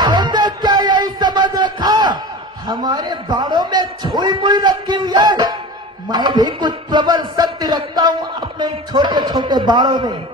तुमने क्या यही समझ रखा हमारे बाड़ों में छुई मुई रखी हुई है? मैं भी कुछ प्रबल शक्ति रखता हूँ अपने छोटे छोटे बाड़ों में।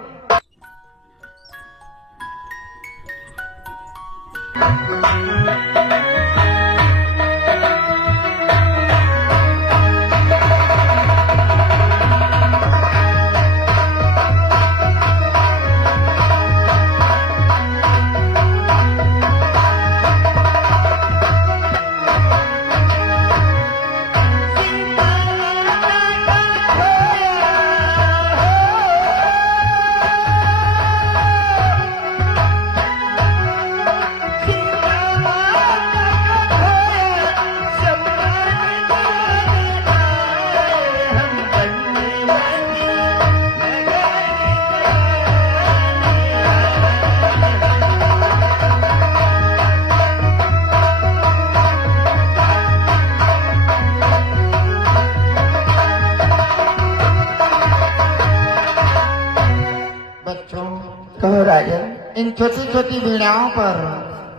कहो राजन, इन छोटी छोटी वीणाओं पर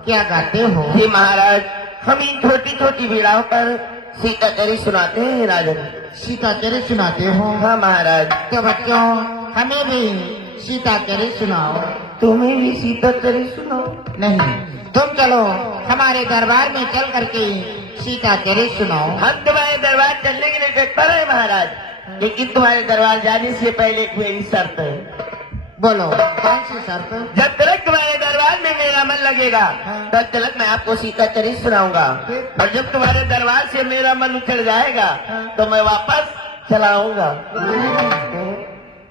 क्या गाते हो? जी महाराज, हम इन छोटी छोटी वीणाओं पर सीता चरित सुनाते हैं राजन। सीता चरित सुनाते हो? हाँ महाराज। तो बच्चों, हमें भी सीता चरित सुनाओ। तुम्हें भी सीता चरित सुनाओ? नहीं, तुम चलो हमारे दरबार में चल करके सीता चरित सुनाओ। हम तुम्हारे दरबार चलने के लिए तत्पर है महाराज, लेकिन तुम्हारे दरबार जाने से पहले एक मेरी शर्त है। बोलो, कौन सी शर्त? जब तक तुम्हारे दरबार में मेरा मन लगेगा तब तक मैं आपको सीता चरित सुनाऊंगा, और जब तुम्हारे दरबार से मेरा मन उछल जाएगा तो मैं वापस चला आऊंगा।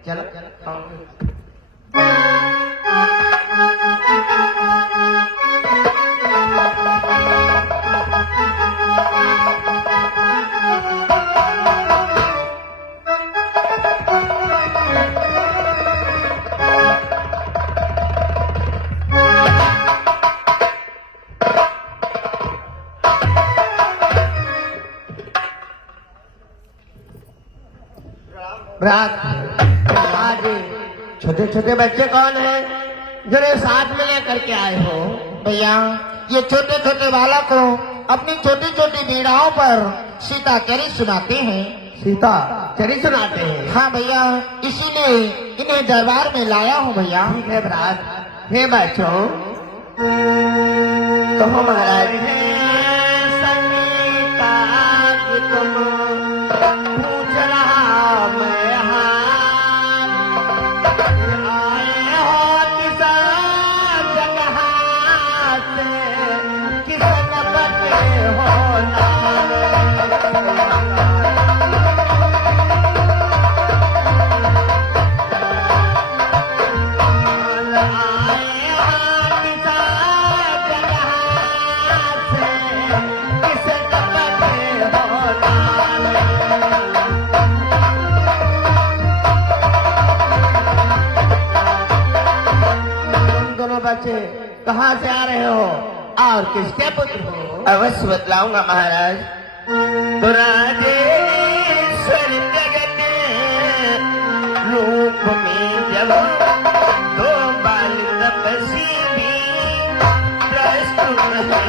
चलो आज छोटे छोटे बच्चे कौन हैं जिन्हें साथ में लेकर के आए हो? भैया, ये छोटे छोटे बालक को अपनी छोटी छोटी वीणाओं पर सीता चरित सुनाते हैं। सीता चरित सुनाते हैं? हाँ भैया, इसीलिए इन्हें दरबार में लाया हूँ भैया। ठीक है भ्रात। हे बच्चों, कहो महाराज। सनीता की तुम पूछ रहा मैं हाल, आए हो किस जगह से, किस नबते हो लाल। बच्चे कहाँ से आ रहे हो और किसके पुत्र हो? अवश्य बतलाऊंगा महाराज। तो राजेश्वर जगत रूप में जब दो बाल तपसी भी प्रस्तुत हैं।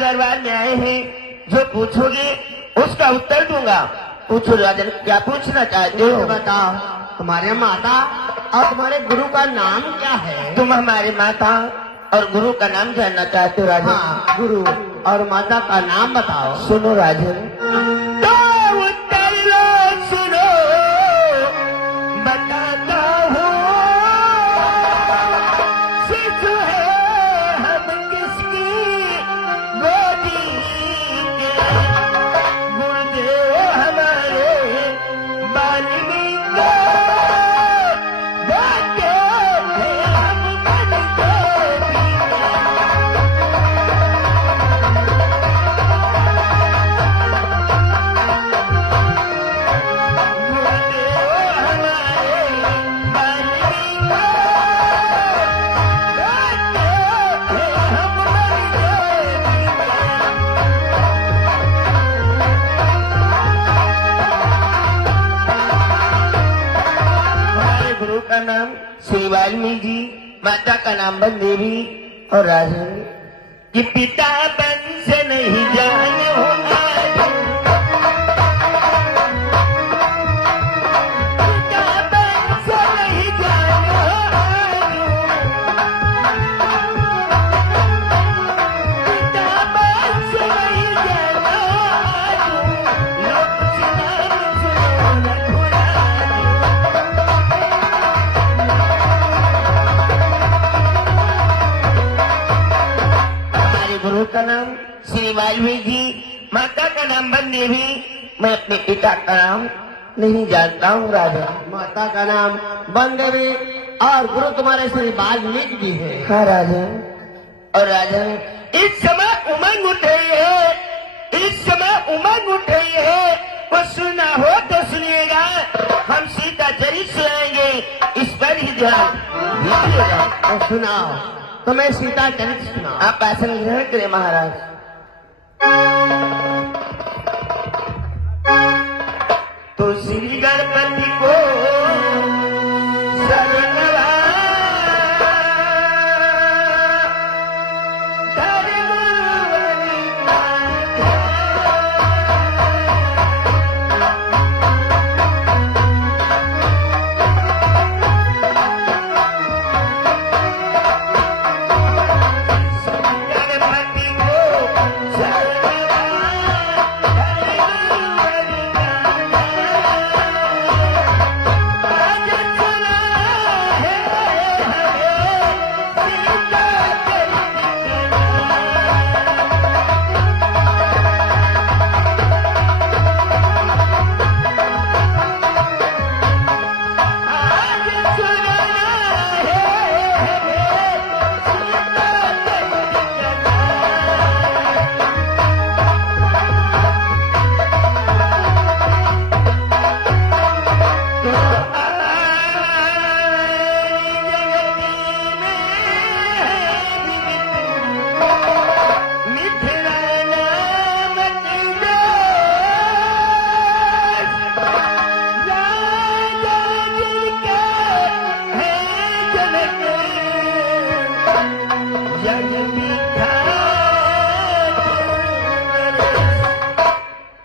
दरबार में आए हैं, जो पूछोगे उसका उत्तर दूंगा। पूछो राजन, क्या पूछना चाहते हो? बताओ, तुम्हारे माता और तुम्हारे गुरु का नाम क्या है? तुम हमारे माता और गुरु का नाम जानना चाहते हो राजन? हाँ गुरु और माता का नाम बताओ। सुनो राजन, तो उत्तर लो सुनो, बताता हूँ। शिशु है हम किसकी गोदी के, गुरुदेव हमारे बाल्मीकि बाटे थे हम मन जोगी के। हमारे गुरु का नाम श्री वाल्मीकि जी, माता का नाम बन देवी और राजन। कि पिता बन से नहीं जानो आज, पिता बन से नहीं जानो आज, पिता बन से नहीं जानो आज, लोक सिनार सुनो न घुरा। हमारे गुरु का नाम श्री वाल्मीकि जी, माता का नाम बन देवी। मैं अपने पिता का नाम नहीं जानता हूँ राजा। माता का नाम बन देवी और गुरु तुम्हारे श्री वाल्मीकि जी है। हाँ राजन। और राजन, इस समय उमंग उठ रही है, इस समय उमंग उठ रही है। वो सुनना हो तो सुनिएगा, हम सीता चरित सुनाएंगे, इस पर ही ध्यान दीजिएगा। तो सुनाओ, तुम्हें सीता चरित सुनाओ। आप आसन ग्रहण करें महाराज। तो श्री गणपति को सर्वनवा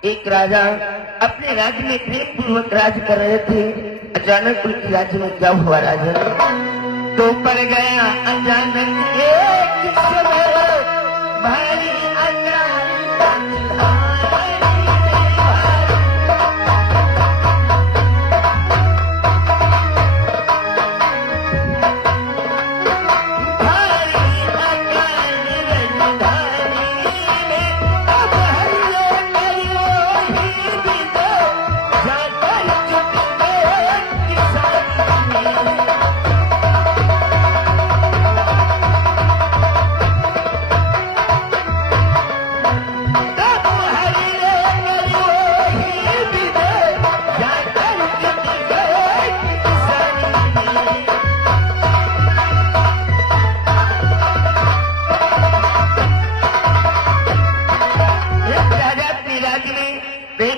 एक राजा अपने राज्य में प्रेम पूर्वक राज कर रहे थे। अचानक उनके राज्य में क्या हुआ राजा? तो पर गया अचानक एक समय भारी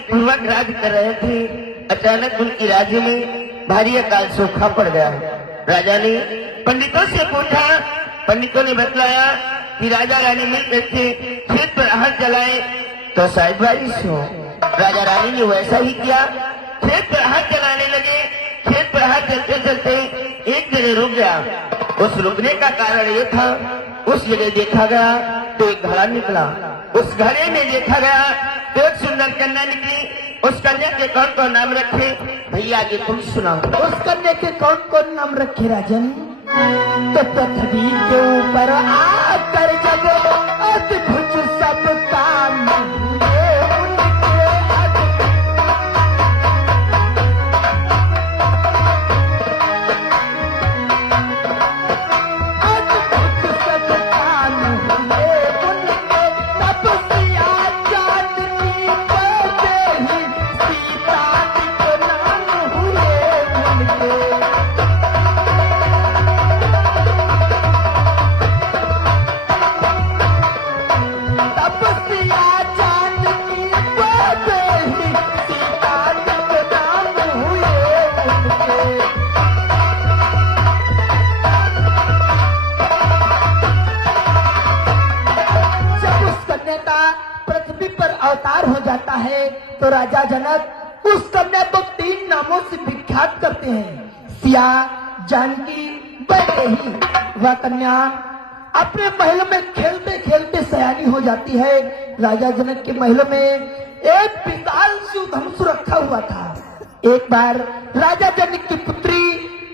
पूर्वक राज कर रहे थे। अचानक उनके राज्य में भारी अकाल सूखा पड़ गया। राजा ने पंडितों से पूछा, पंडितों ने बतलाया कि राजा रानी मिलकर थे खेत पर हाथ जलाए तो शायद बारिश हो। राजा रानी ने वैसा ही किया, खेत पर हाथ जलाने लगे। खेत पर हाथ चलते चलते एक जगह रुक गया। उस रुकने का कारण ये था उस जगह देखा गया तो एक घड़ा निकला। उस घड़े में देखा गया तो एक सुंदर कन्या निकली। उस कन्या के कौन कौन नाम रखे भैया आगे तुम सुनाओ। उस कन्या के कौन कौन नाम रखे राजन? तो पृथ्वी के ऊपर आकर जब अद्भुत सब काम हुए उनके अद्भुत सब काम हुए उनके, तब सिया चांदनी करते ही सीता के नाम हुए उनके। तपस्या चांदनी करते ही सीता के नाम हुए उनके। जब उस कन्या का पृथ्वी पर अवतार हो जाता है तो राजा जनक उस कन्या को 3 नामों से विख्यात करते हैं। सिया, जानकी, वैदेही। वह कन्या अपने महल में खेलते खेलते सयानी हो जाती है। राजा जनक के महल में एक विशाल शिवधनुष रखा हुआ था। एक बार राजा जनक की पुत्री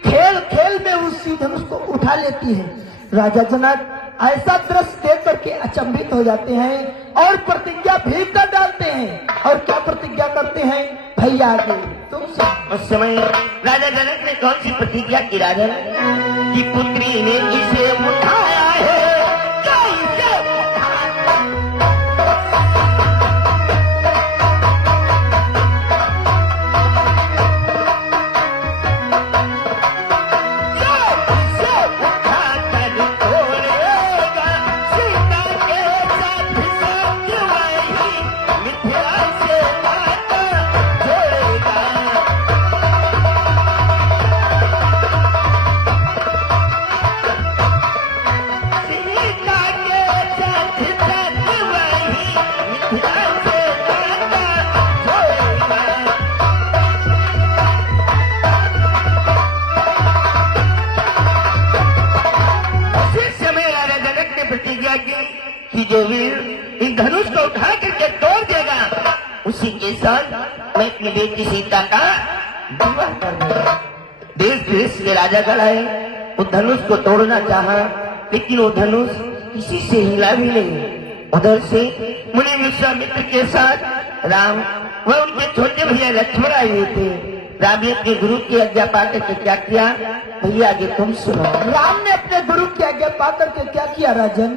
खेल खेल में उस शिवधनुष को उठा लेती है। राजा जनक ऐसा दृश्य देख करके अचंभित हो जाते हैं और प्रतिज्ञा भी कर डालते हैं। और क्या प्रतिज्ञा करते हैं भैया आगे तुम सुनो। उस समय राजा जनक ने कौन सी प्रतिज्ञा की राजन की पुत्री ने इसे उठाया है क्या इसे उठाकर छोड़ेगा सीता के साथ साथ वही मिथिला से नाता जोड़ेगा। सीता के साथ साथ वही मिथिला से नाता जोड़ेगा। उसी समय राजा जनक ने प्रतिज्ञा की कि जो वीर इन धनुष को उठा करके तोड़ देगा उसी के साथ मैं अपनी बेटी सीता का विवाह कर दूंगा। देश विदेश के राजा गण आए, उस धनुष को तोड़ना चाहा लेकिन वो धनुष किसी से हिला भी नहीं। उधर से मुनि विश्वामित्र के साथ राम व उनके छोटे भैया लक्ष्मण आए हुए थे। राम ने अपने गुरु की आज्ञा पाकर के क्या किया भैया आगे तुम सुनो। राम ने अपने गुरु की आज्ञा पाकर के क्या किया राजन?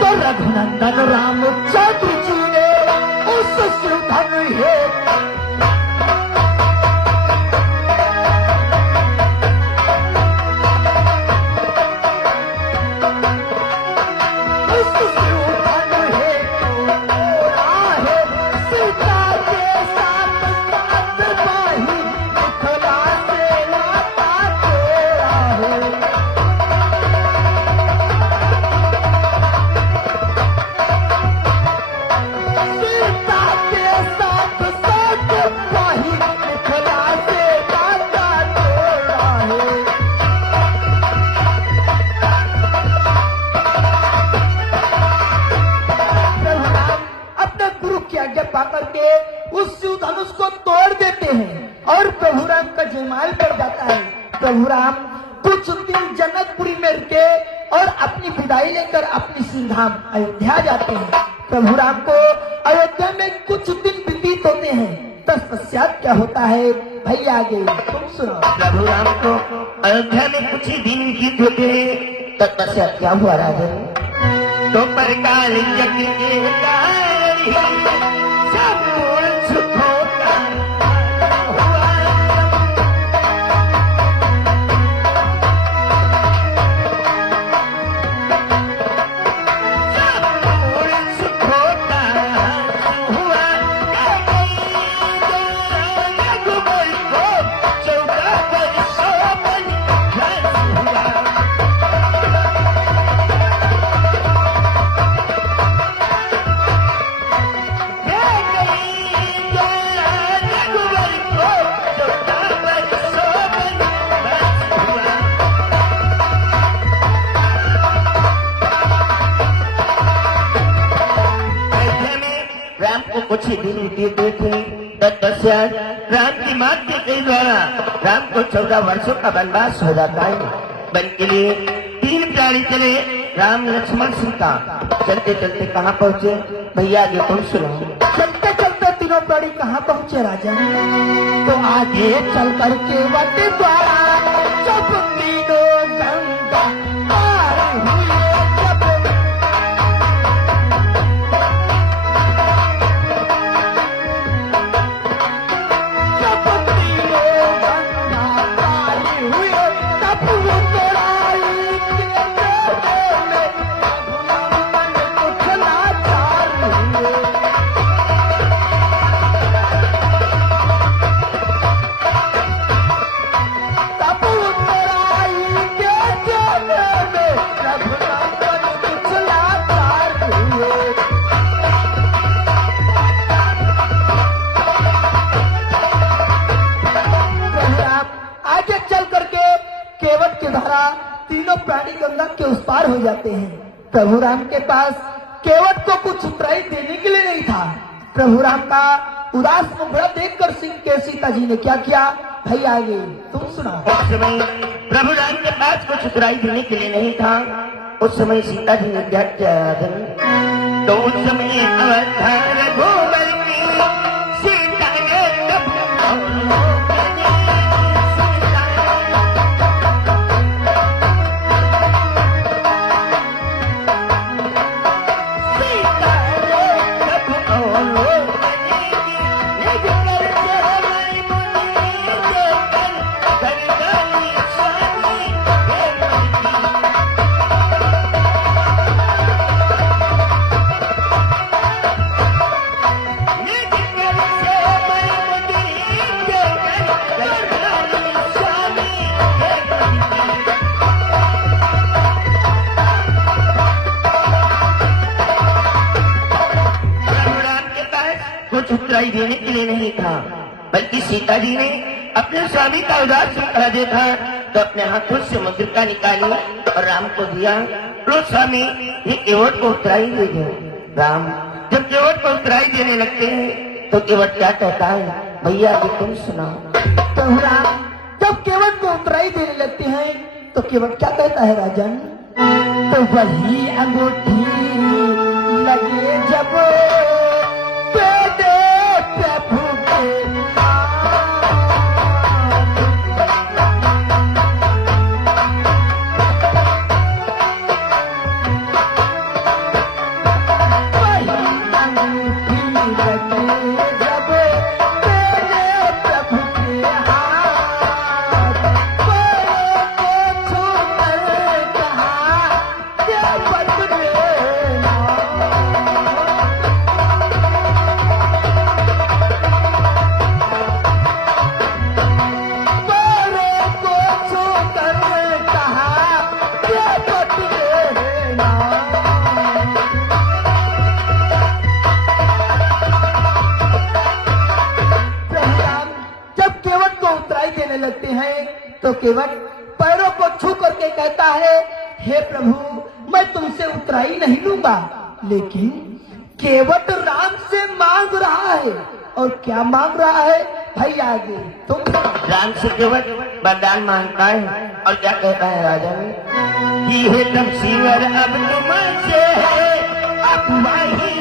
तो रघुनंदन रामचंद्र जी ने उस शिवधनुष है उस शिवधनुष है तोड़ा है सीता के साथ साथ वही मिथिला से नाता जोड़ा है। सीता के साथ साथ वही मिथिला से नाता जोड़ा है। प्रभु राम अपने गुरु की आज्ञा पाकर के उस शिवधनुष को तोड़ देते हैं और प्रभु राम का जयमाल कर जाता है। प्रभु राम कुछ दिन जनकपुरी में रुके और अपनी विदाई लेकर अपनी श्रीधाम अयोध्या जाते हैं। प्रभु राम को अयोध्या में कुछ दिन व्यतीत होते हैं। तत्पश्चात क्या होता है भैया आगे तुम सुनो। प्रभु राम को अयोध्या में कुछ ही दिन व्यतीत होते हैं। तत्पश्चात क्या हुआ राजन? तो पर काल चक्र के कारण सब मूल सुखों का हुआ। सब मूल सुखों का हुआ। रघुबर को 14 वर्षों में घास हुआ। कुछ ही दिन बीते थे। तत्पश्चात राम की मां के द्वारा राम को 14 वर्षों का वनवास हो जाता है। वन के लिए 3 प्राणी चले, राम लक्ष्मण सीता। चलते चलते कहाँ पहुँचे भैया आगे तुम सुनो। चलते चलते तीनों प्राणी कहाँ पहुँचे राजन? तो आगे चल करके वट द्वारा जब तीनों गंगा पार हुए, जब तीनों गंगा पार हुए, तब वो तोड़ाई के मेले में मन कुछ लाचार हुए। तब उतराई के जेले में रघुनंदन कुछ लाचार हुए। प्रभुराम आगे चल करके केवट के द्वारा तीनों प्राणी गंगा के उस पार हो जाते हैं। प्रभुराम के पास केवट को कुछ उत्तराई देने के लिए नहीं था। प्रभुराम का उदास मुखड़ा देखकर सीता जी ने क्या किया? भाई आगे तुम सुनाओ। उस समय प्रभु राम के पास कुछ उत्तराई देने के लिए नहीं था। उस समय सीता जी ने क्या किया राजन? तो उस समय अवधा रघुबर की सीता ने कुछ उत्तराई देने के लिए नहीं था, बल्कि सीता जी ने अपने स्वामी का उदास मुखड़ा देखा तो अपने हाथों से मुद्रिका निकाली और राम को दिया। लो स्वामी, ये केवट को उत्तराई दे दो। राम जब केवट को उत्तराई देने लगते हैं तो केवट क्या कहता है भैया आगे तुम सुनाओ। प्रभुराम जब केवट को उत्तराई देने लगते हैं तो केवट क्या कहता है राजन? तो वही अंगूठी लगे जब प्रभु के लगते हैं तो केवट पैरों को छू करके कहता है, हे प्रभु मैं तुमसे उत्तराई नहीं लूंगा। लेकिन केवट राम से मांग रहा है। और क्या मांग रहा है भाई आगे तुम? राम से केवट वरदान मांगता है और क्या कहता है राजा कि हे तम सिंगर अब तुमसे है, अब वही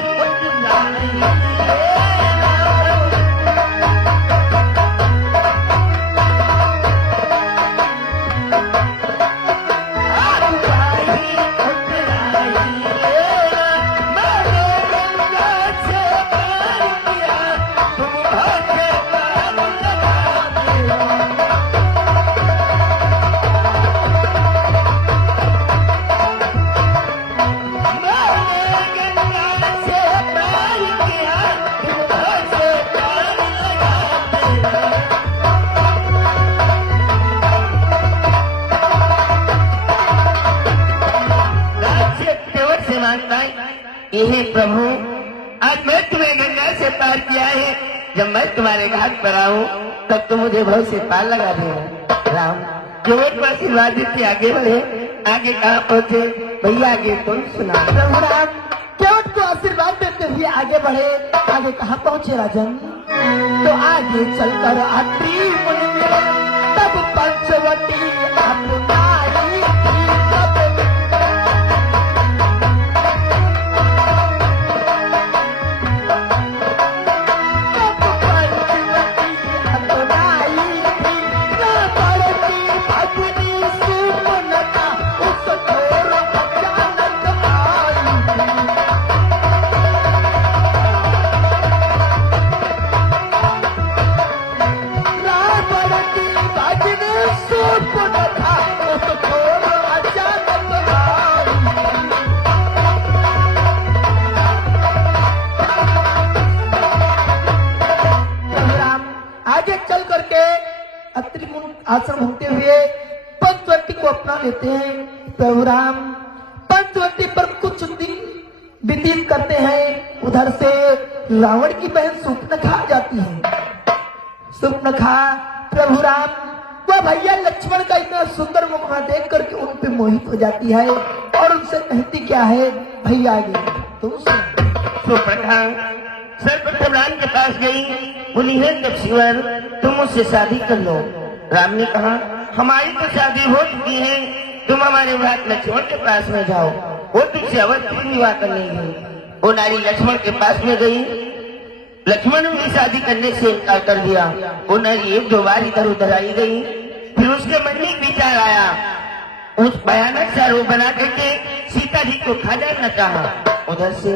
हे प्रभु आज मैं तुम्हें गंगा से पार किया है, जब मैं तुम्हारे घाट पर आऊं तब तुम मुझे भव से पार लगा देना। राम केवट को आशीर्वाद देते आगे बढ़े। आगे कहाँ पहुँचे भैया आगे तुम सुना। केवट को आशीर्वाद देते हुए आगे बढ़े। आगे कहाँ पहुँचे राजन? तो आगे चलकर आती मुन मिले, तब पंचवटी अपनाई थी तब। तब पंचवती अपनाई थी, न पड़ती भगनी सुमनता, उस घोर अचानक आई थी। रावण की भगनी सुमनता, उस घोर अचानक आई थी। राम आगे चल करके अत्रि मुनि आश्रम होते हुए पंचवटी को अपना लेते हैं। प्रभु राम पंचवटी पर कुछ दिन व्यतीत करते हैं। उधर से रावण की बहन सुपनखा आ जाती है। सुपनखा प्रभु राम वह भैया लक्ष्मण का इतना सुंदर मुखड़ा देख करके उन पे मोहित हो जाती है और उनसे कहती क्या है, भैया आगे तुम सुनो। सुप्रथा सर्वप्रथम राम के पास गई, बोली है लक्ष्मण तुम मुझसे शादी कर लो। राम ने कहा हमारी तो शादी हो चुकी है, तुम हमारे भ्रात लक्ष्मण के पास में जाओ, वो तुझसे अवश्य विवाह करने। वो नारी लक्ष्मण के पास में गई, लक्ष्मण ने भी शादी करने से इनकार कर दिया। वो नारी एक दो बार इधर उधर आई गई, फिर उसके मन में विचार आया, उस भयानक सा रूप बना करके सीता जी को खा जाना चाहा। उधर से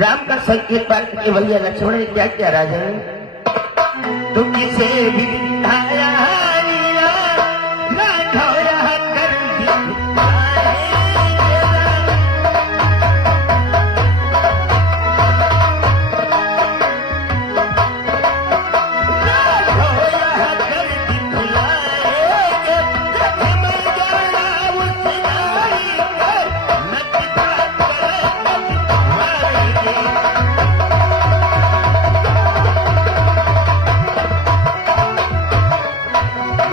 राम का संकेत पा करके भैया लक्ष्मण ने क्या किया, राजन तुम किसे भी दिखाया लीला, राघव यहाँ कर दिखाए। राघव यहाँ कर दिखलाएंगे, लक्ष्मण जाना उस नारी को, नचता करत मारेंगे।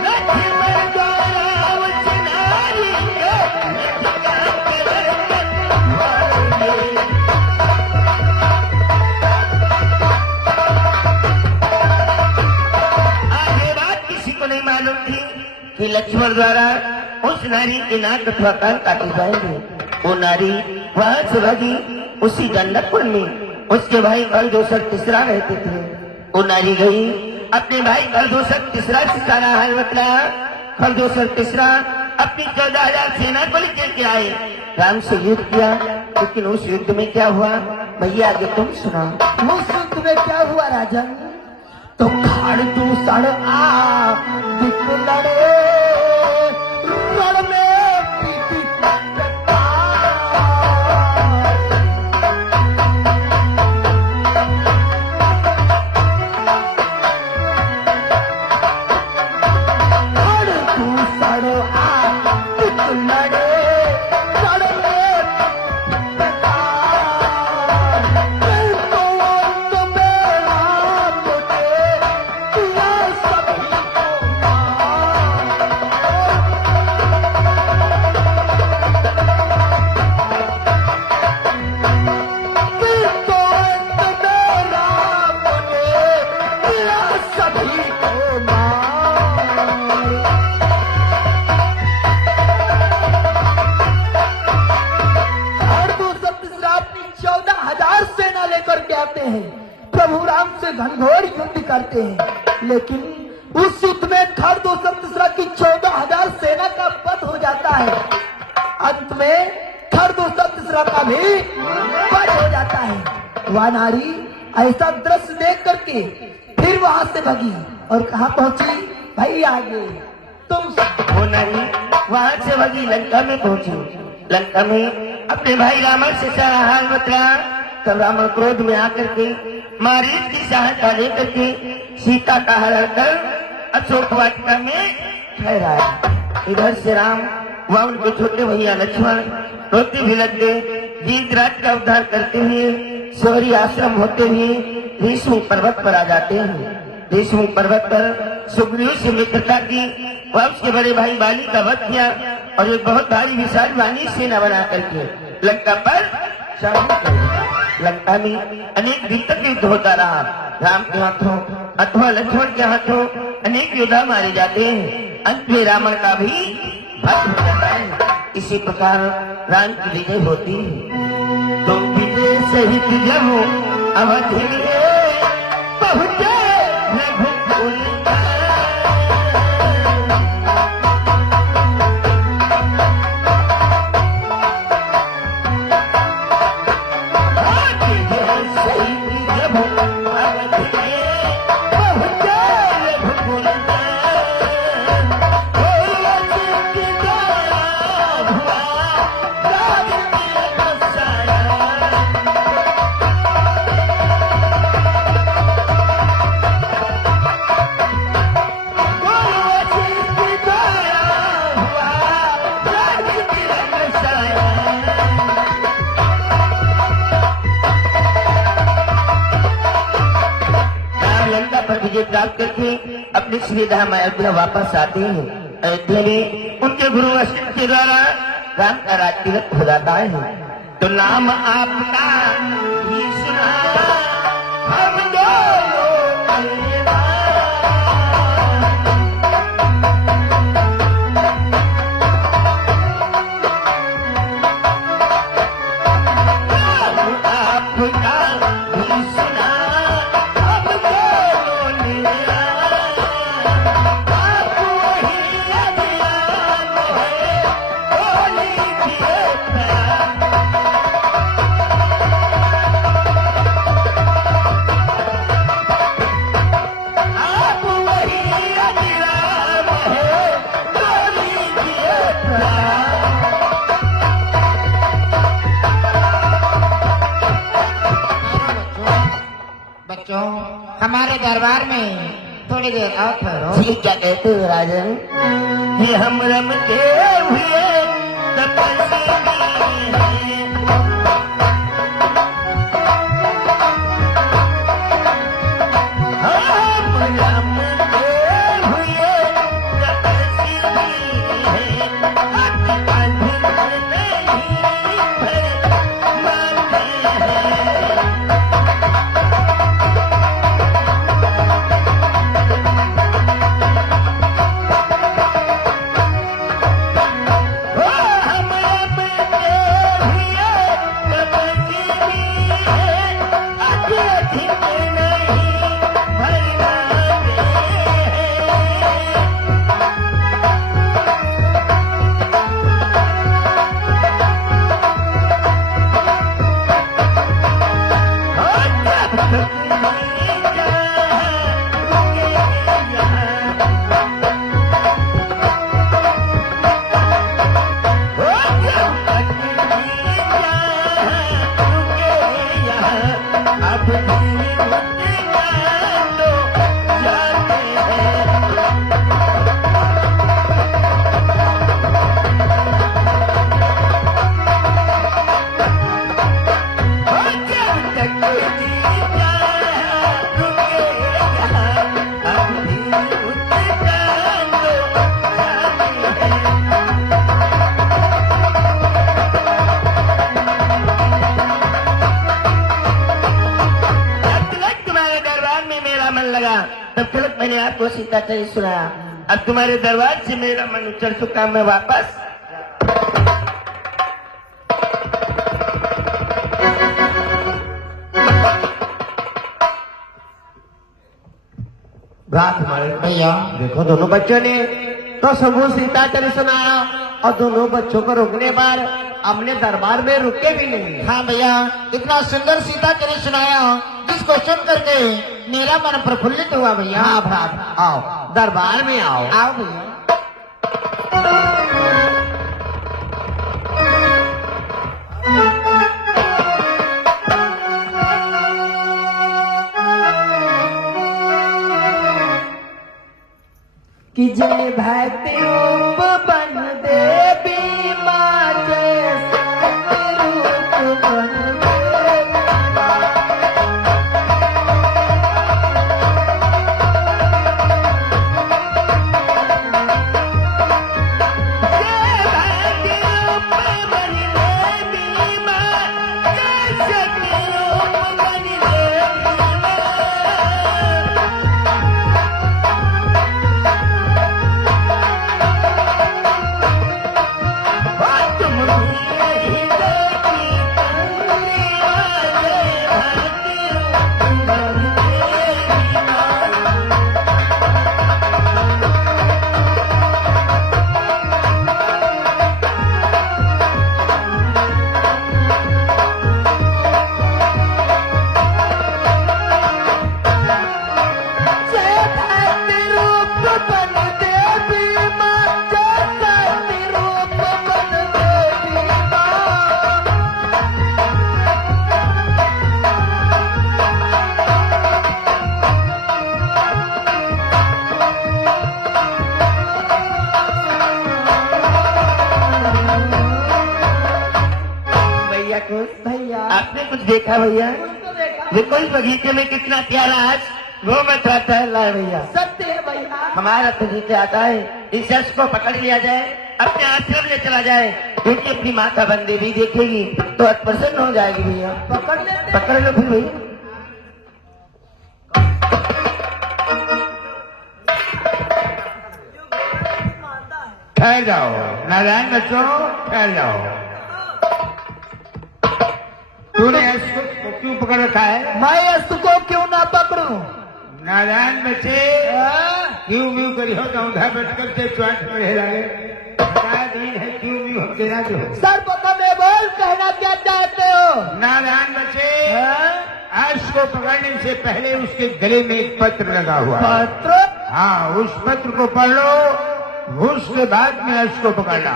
लक्ष्मण जाना उस नारी को, नचता करत मारेंगे। आगे बात किसी को नहीं मालूम थी कि लक्ष्मण द्वारा उस नारी के नाक अथवा कान काटे जाएंगे। वो नारी वहां से भागी उसी गंडकपुर में उसके भाई खरदूषण तीसरा रहते थे। वो नारी गई अपने भाई खरदूषण तीसरा से सारा हाल बतलाया। खरदूषण तीसरा अपनी 14,000 सेना को लेकर के आए, राम से युद्ध किया, लेकिन उस युद्ध में क्या हुआ भैया आगे तुम सुना। उस युद्ध में क्या हुआ राजन? तो खरदूषण आ दिख लड़े, रण में पीटी टकरार। खरदूषण आ दिख लड़े, रण में टकरार। तो अंत में राम ने दिया सभी को मार। तो अंत में राम ने दिया सभी को मार। खरदूषण तीसरा अपनी 14,000 सेना लेकर के आते हैं, प्रभु राम से घनघोर युद्ध करते हैं। लेकिन उस युद्ध में खरदूषण तीसरा की 14,000 सेना का वध हो जाता है। अंत में खरदूषण तीसरा का भी वध हो जाता है। वह नारी ऐसा दृश्य देख करके फिर वहां से भगी और कहाँ पहुंची, भाई आगे तुम वो नारी वहां से भगी लंका में पहुंची। लंका में अपने भाई रावण से सारा हाल बतलाया। तब रावण क्रोध में आकर के मारीच की सहायता लेकर के सीता का हरण कर अशोक वाटिका में ठहराया। इधर से राम व उनके छोटे भैया लक्ष्मण रोते भी लग गए। जीत रात का उद्धार करते हुए शौर्य आश्रम होते हुए भीष्म पर्वत पर आ जाते हैं। भीष्म पर्वत पर सुग्रीव से मित्रता की, वह उसके बड़े भाई बाली का वध किया और एक बहुत भारी विशाल वाणी सेना बना करके लंका पर शामिल कर दिया। लंका में अनेक दिन तक युद्ध होता रहा। राम के हाथों अथवा लक्ष्मण के हाथों अनेक योद्धा मारे जाते हैं। अंत में रावण का भी वध हो जाता है। इसी प्रकार राम की विजय होती है। तो विजय सहित जब अवध में पहुंचे रघुकुल विजय प्राप्त करके अपनी श्री धाम अयोध्या वापस आते हैं। अयोध्या में उनके गुरु वशिष्ठ के द्वारा राम का राज तिलक हो जाता है। तो नाम आपका ही सुना हम दोनों बच्चों, हमारे दरबार में थोड़ी देर और ठहरो। जी क्या कहते हो राजन? ये हम रमते हुए तपस्वी हैं। हम रमते हुए तपस्वी हैं। अधिक नहीं मानते हैं। तब तक मैंने आपको सीता चरित्र सुनाया। अब तुम्हारे दरबार से मेरा मन उचल चुका। मैं वापस भैया देखो दोनों बच्चों ने तो शंभू सीता चरित्र सुनाया और दोनों बच्चों को रोकने पर अपने दरबार में रुके भी नहीं। हाँ भैया, इतना सुंदर सीता चरित्र सुनाया जिसको सुन करके मेरा मन प्रफुल्लित हुआ भैया। हाँ भ्रात, आओ दरबार में आओ। आओ भैया। कि जय भक्ति रूप बन देवी माँ, जय सत्य रूप बन देवी माँ, जय सत्य देखा भैया? उसको देखा देखो इस बगीचे में कितना प्यारा आज वो मत आता है ला भैया। सत्य है भैया। हमारा तो जीते आता है इस शख्स को पकड़ लिया जाए, अपने आश्रम ले चला जाए, क्योंकि अपनी माता बंदे भी देखेगी तो प्रसन्न हो जाएगी भैया। पकड़ लेते पकड़ लो फिर भैया। ठहर जाओ नारायण बच्चों, ठहर जाओ। तूने इसको क्यों पकड़ रखा है? मैं इसको क्यों ना पकड़ूं? नारायण बच्चे क्यों म्यू करी हो तो उधर बैठकर से च्वाट पढ़े लगे। बता दिन है क्यों म्यू हम देना जो। सर्वप्रथम ये बोल कहना क्या चाहते हो? नारायण बच्चे हाँ? आज को पकड़ने से पहले उसके गले में एक पत्र लगा हुआ है। पत्र? हाँ, उस पत्र को पढ़ लो, उसके बाद में उसको पकड़ना,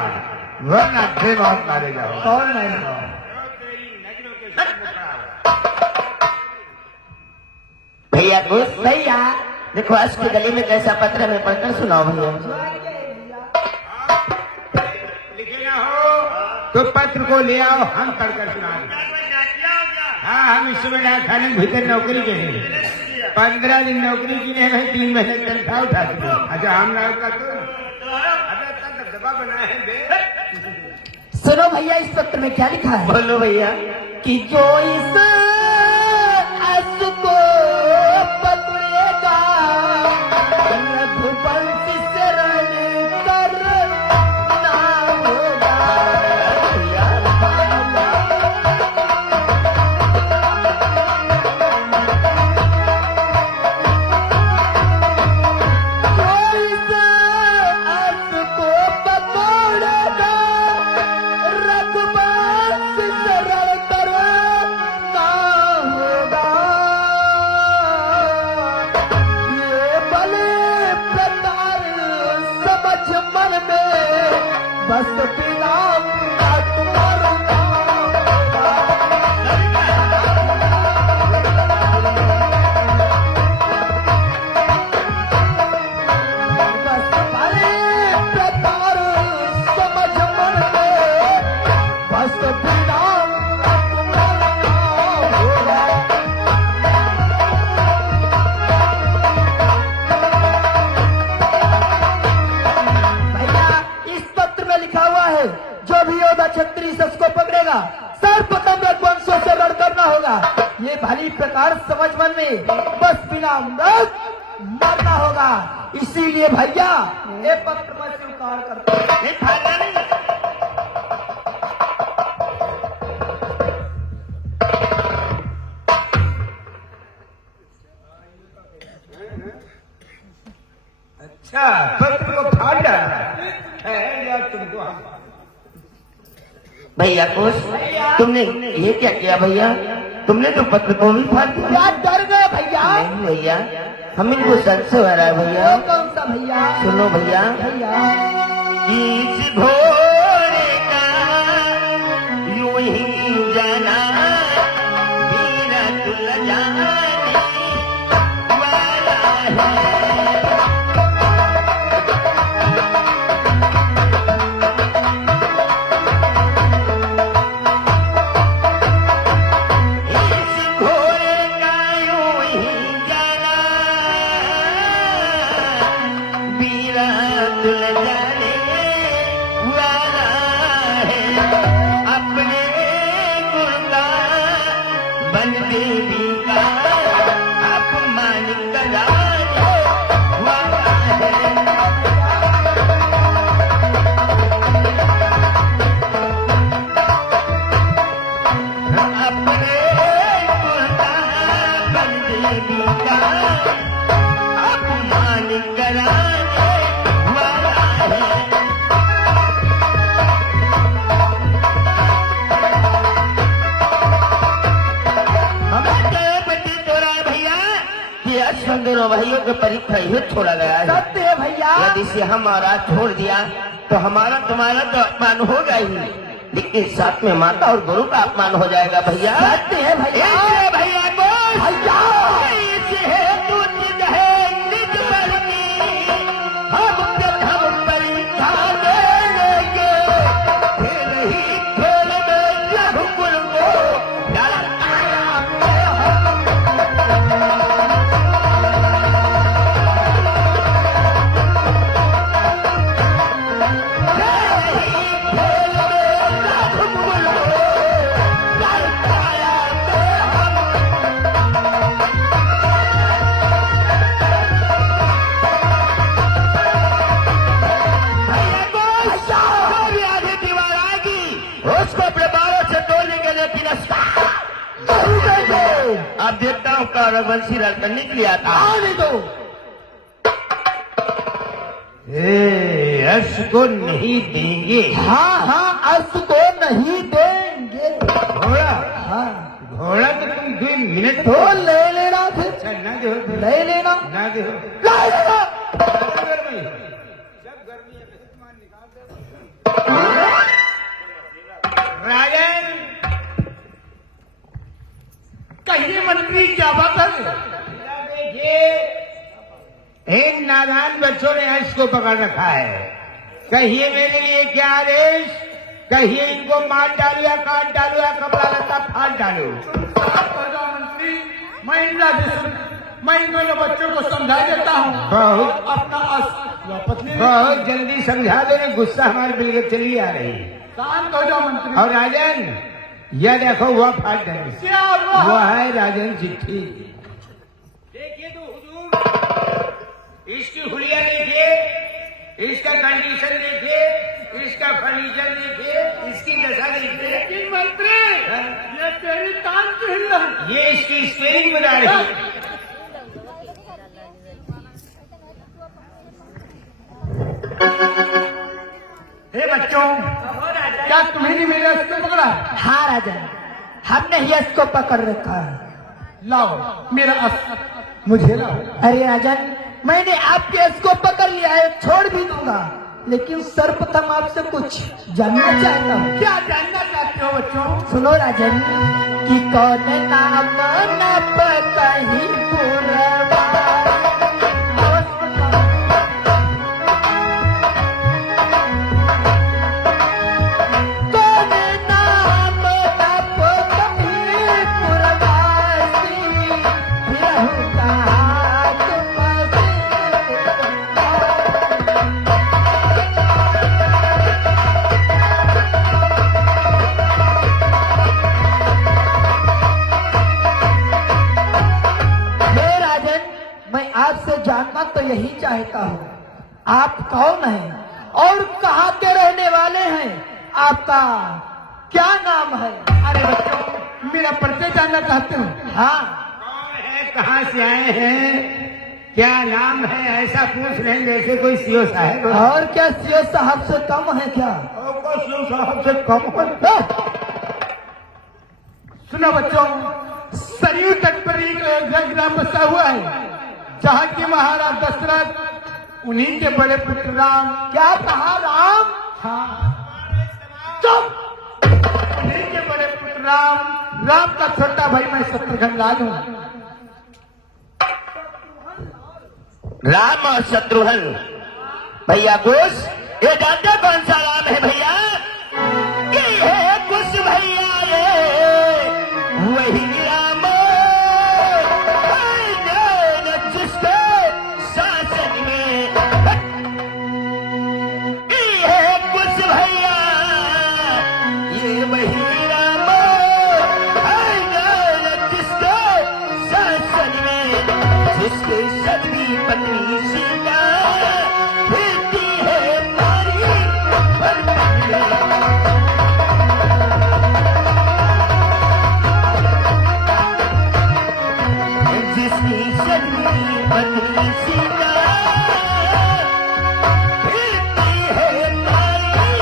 वरना फिर बहुत मारे जाओ। कौन नहीं? भैया घुस भैया देखो आज के गले में कैसा पत्र में पढ़कर सुनाओ भैया। लिखेगा हो तो पत्र को ले आओ, हम पढ़कर सुनाएंगे। हाँ, हम इस समय डाकखाने के भीतर नौकरी के हैं। 15 दिन नौकरी की नहीं भाई, 3 महीने तनख्वाह उठा दी। अच्छा हम लोग का तो दबा बना है बे। सुनो भैया इस पत्र में क्या लिखा है? बोलो भैया। कि जो इस अस को पकड़ेगा रघुवंश शरण कर ना होगा। जो इस अस को पकड़ेगा रघुवंश शरण कर ना होगा। ये भले प्रकार समझ मन में बस बिना तुम्हारा बस भले प्रकार समझ मन में बस बिना तुम्हारा होगा। भैया इस पत्र में लिखा हुआ है जो भी योद्धा क्षत्रिय सबको पकड़ेगा सर्वप्रथम रघुवंशों से रण करना होगा। ये भली प्रकार समझ मन में बस बिना मृत मरना होगा। इसीलिए भैया ये पत्र में स्वीकार करता हूं। नहीं फाड़ना नहीं। अच्छा, पत्र को फाड़ डाला है या तुमको हम भैया खुश तुमने ये क्या किया भैया? तुमने तो पत्र को भी फाड़ दिया। क्या डर गए भैया? नहीं भैया, हम इनको संशय हो रहा है भैया। वो कौन सा भैया? सुनो भैया। भैया इस घोड़े का यूं ही जाना वीरा तुल जाने वाला है। इस घोड़े का यूं ही जाना वीरा तुल जाने वाला है। अपने गुरदा बन देवी का अपमान कराने वाला है। अपने गुरदा बन देवी का अपमान कराने वाला है। हमें क्या पति तोरा भैया कि अश्वन दोनों भाइयों के परीक्षा युद्ध छोड़ा गया है। सत्य है भैया। यदि से हमारा छोड़ दिया तो हमारा तुम्हारा तो अपमान होगा ही, लेकिन साथ में माता और गुरु का अपमान हो जाएगा भैया। सत्य है भैया। इसलिए भैया को भैया इसे तू निज है निज बरनी, हम प्रथम परीक्षा दे लेंगे। खेल ही खेल में रघुकुल को लड़का आप देखता हूँ का रघुवंशी लाल करने के लिए आता है। आने दो। यश को नहीं देंगे। हाँ हाँ, अर्श को नहीं देंगे। घोड़ा हाँ, घोड़ा तो तुम 2 मिनट तो ले लेना फिर, अच्छा ना दो ले लेना, ना दो। ले लेना। राजन कहिए मंत्री क्या बात है? देखिए इन नादान बच्चों ने हर्ष को पकड़ रखा है। कहिए मेरे लिए क्या आदेश? कहिए इनको मार डालो या काट डालो या कपड़ा लत्ता फाड़ डालो। प्रधानमंत्री, मैं इन दोनों बच्चों को समझा देता हूँ। बहुत अपना अस्त्र वापस ले। बहुत जल्दी समझा देने, गुस्सा हमारे बिल्कुल चली आ रही है। शांत हो जाओ मंत्री। और राजन यह देखो वह फाड़ डालो। क्या वो है राजन चिट्ठी। देखिए तो हुजूर, इसकी हुलिया देखिए, इसका कंडीशन देखिए, इसका फर्नीचर देखिए, इसकी दशा देखिए। लेकिन मंत्री, ये तेरी कान की हिल रही। ये इसकी स्पेलिंग बता रही है। हे बच्चों, क्या तुम्हें नहीं मेरे अस्त्र पकड़ा? हाँ राजन, हमने यश को पकड़ रखा है। लाओ मेरा अस्त्र, मुझे लाओ। अरे राजन, मैंने आपके यश को पकड़ लिया है, छोड़ भी दूंगा, लेकिन सर्वप्रथम आपसे कुछ जानना चाहता हूँ। क्या जानना चाहते हो बच्चों? सुनो राजन, कि कौन नाम नप कहीं पुरवा, कौन नाम नप कहीं पुरवासी, फिरहु कहाँ तुमसे। हे राजन, मैं आपसे जानना तो यही चाहता हूँ, आप कौन हैं और कहाँ के रहने वाले हैं? आपका क्या नाम है? अरे बच्चों, मेरा परिचय जानना चाहते हो? हाँ, कौन है, कहाँ से आए हैं, क्या नाम है, ऐसा पूछ रहे हैं जैसे कोई सीओ साहब। और क्या सीओ साहब से कम है क्या? सीओ साहब से कम है। सुनो बच्चों, सरयू तट पर एक ग्राम बसा हुआ है, जहाँ के महाराज दशरथ, उन्हीं के बड़े पुत्र राम। क्या कहा राम? हाँ, चुप। उन्हीं के बड़े पुत्र राम का छोटा भाई मैं शत्रुघ्न लाल हूँ। राम और शत्रुघ्न भैया कुछ ये जानते कौन सा राम है भैया? ये है कुछ भैया ये वही राम है जिसके शासन में ये है कुछ भैया ये वही राम है जिसके शासन में जिसके सदवी पत्नी सीता फिरती है नारी जिसकी सदवी पत्नी सीता फिरती है नारी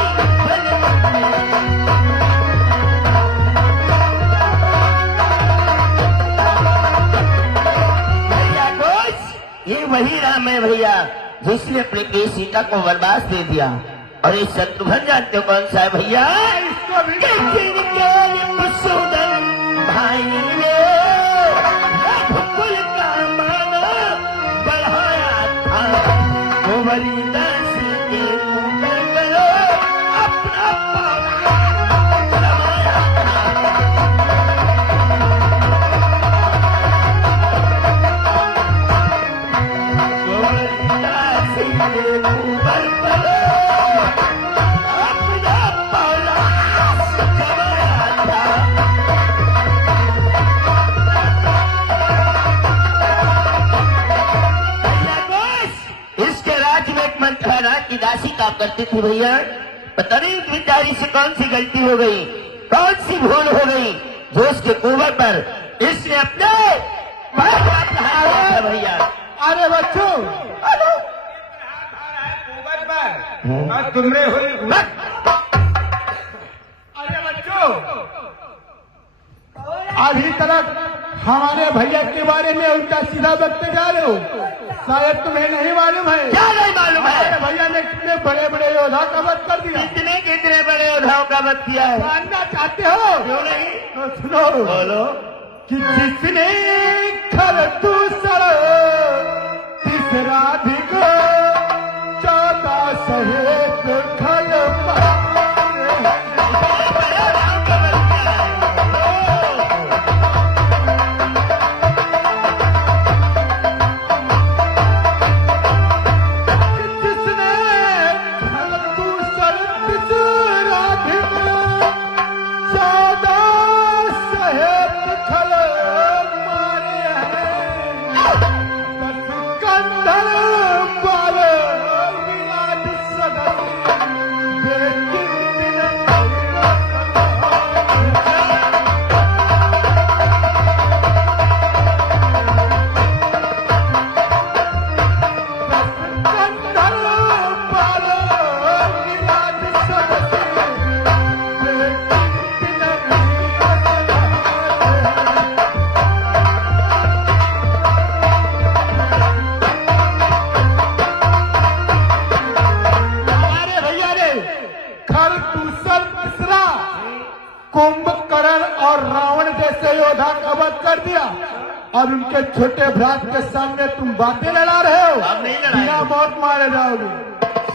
भैया कुछ ये वही राम है भैया जिसने अपने के सीता को वनवास दे दिया। और ये शत्रुघ्न जानते हो कौन सा है भैया? इसको भी मधुसूदन भाई ने रघुकुल का माना बढ़ाया था कुंवरी दासी के ऊपर गयो अपना पाला जमाया था। कुंवरी दासी के ऊपर गयो अपना पाला जमाया था। इसके राज्य में एक मंत्रणा की दासी काम करती थी भैया। पता नहीं बेचारी से कौन सी गलती हो गई, कौन सी भूल हो गई जो उसके कुंवर पर जिसने अपने भाई का प्रहार किया था भैया। अरे बच्चों, ऊपर पर और तुमरे हुई अरे बच्चों, अभी तक हमारे भैया के बारे में उल्टा सीधा बकते जा रहे हो। शायद तुम्हें नहीं मालूम है, क्या नहीं मालूम हमारे है? भैया ने कितने बड़े बड़े योद्धा का वध कर दिया। कितने कितने बड़े योद्धाओं का वध किया है? जानना चाहते हो? क्यों नहीं? तो सुनो बोलो। कि जिसने खर दूसरा तीसरा धिक 14 सहेत खल जिसने खल दूसरा तीसरा धिक 14 सहेत खल मारे हैं। 10 कंधर पर विराट सदन देखिन दिन कंधर पर विराट सदन देखिन हमारे भैया ने खरदूषण मिश्रा, कुंभकर्ण और रावण जैसे योद्धा का वध कर दिया और उनके छोटे भ्रात के सामने तुम बातें लड़ा रहे हो। अब नहीं लड़ाएंगे। बिना मौत मारे जाओगे।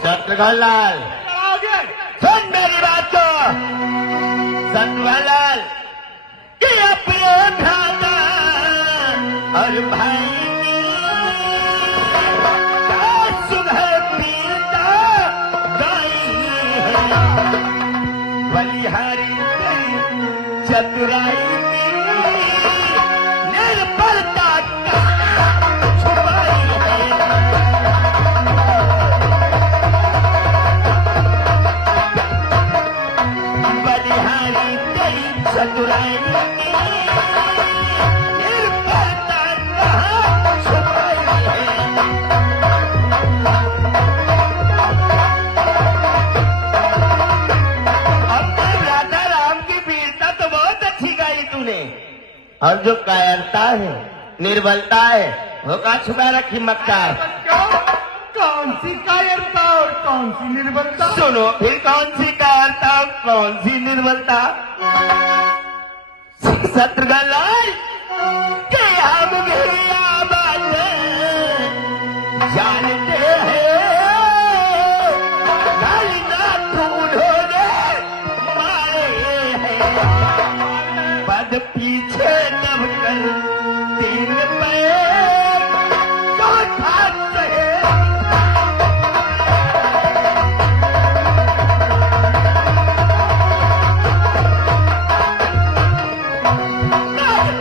शत्रुघ्न लाल, लड़ाओगे? सुन मेरी बात को। शत्रुघ्न लाल, कि अपने भ्राता और भाई की क्या सुबह पीता गाई है। बलिहारी तेरी चतुराई की निर्बलता कहाँ छुपाई है। बलिहारी तेरी चतुराई की निर्बलता कहाँ छुपाई है। अपने राधा राम की वीरता तो बहुत अच्छी गाई तूने, और जो कायरता है, निर्बलता है, वो का छुपा रखी मक्कार। क्यों? कौन सी कायरता और कौन सी निर्बलता? सुनो फिर, कौन सी कायरता और कौन सी निर्बलता? शत्रुघ्न लाल, कि हम भी यह बातें जानते हैं। गालिना तो उन्होंने मारे हैं, पद पीछे दब कर 3 पैर चौथा सहे।